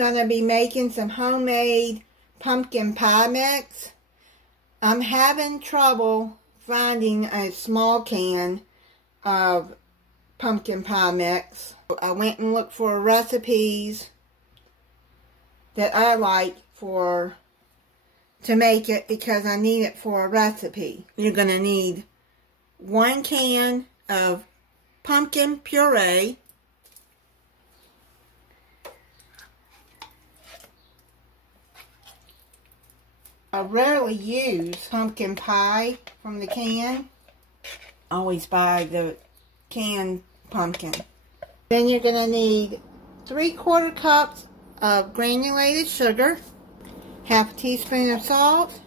going to be making some homemade pumpkin pie mix. I'm having trouble finding a small can of pumpkin pie mix. I went and looked for recipes that I like to make it because I need it for a recipe. You're going to need 1 can of pumpkin puree, I rarely use pumpkin pie from the can. I always buy the canned pumpkin. Then you're going to need 3/4 cups of granulated sugar, half a teaspoon of salt,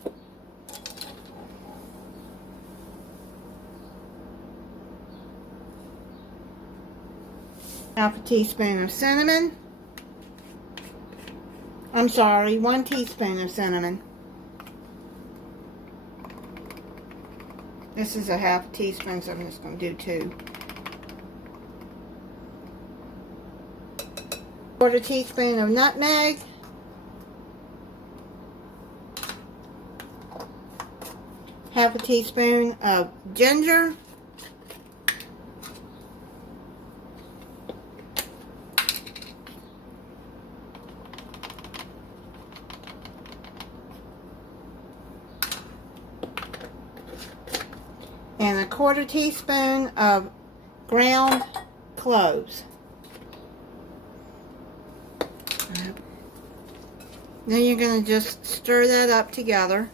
half a teaspoon of cinnamon. I'm sorry, 1 teaspoon of cinnamon. This is a half teaspoon, so I'm just going to do 2. 1/4 teaspoon of nutmeg. Half a teaspoon of ginger. And a 1/4 teaspoon of ground cloves. Then you're going to just stir that up together.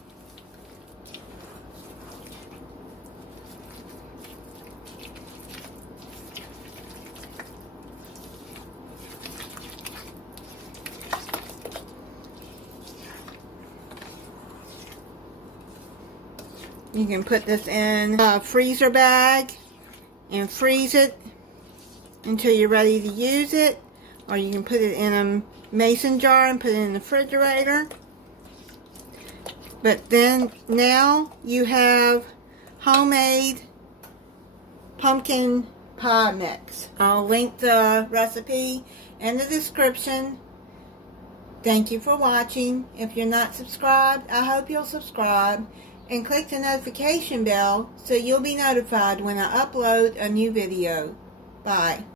You can put this in a freezer bag and freeze it until you're ready to use it, or you can put it in a mason jar and put it in the refrigerator. But then now you have homemade pumpkin pie mix. I'll link the recipe in the description. Thank you for watching. If you're not subscribed, I hope you'll subscribe and click the notification bell so you'll be notified when I upload a new video. Bye.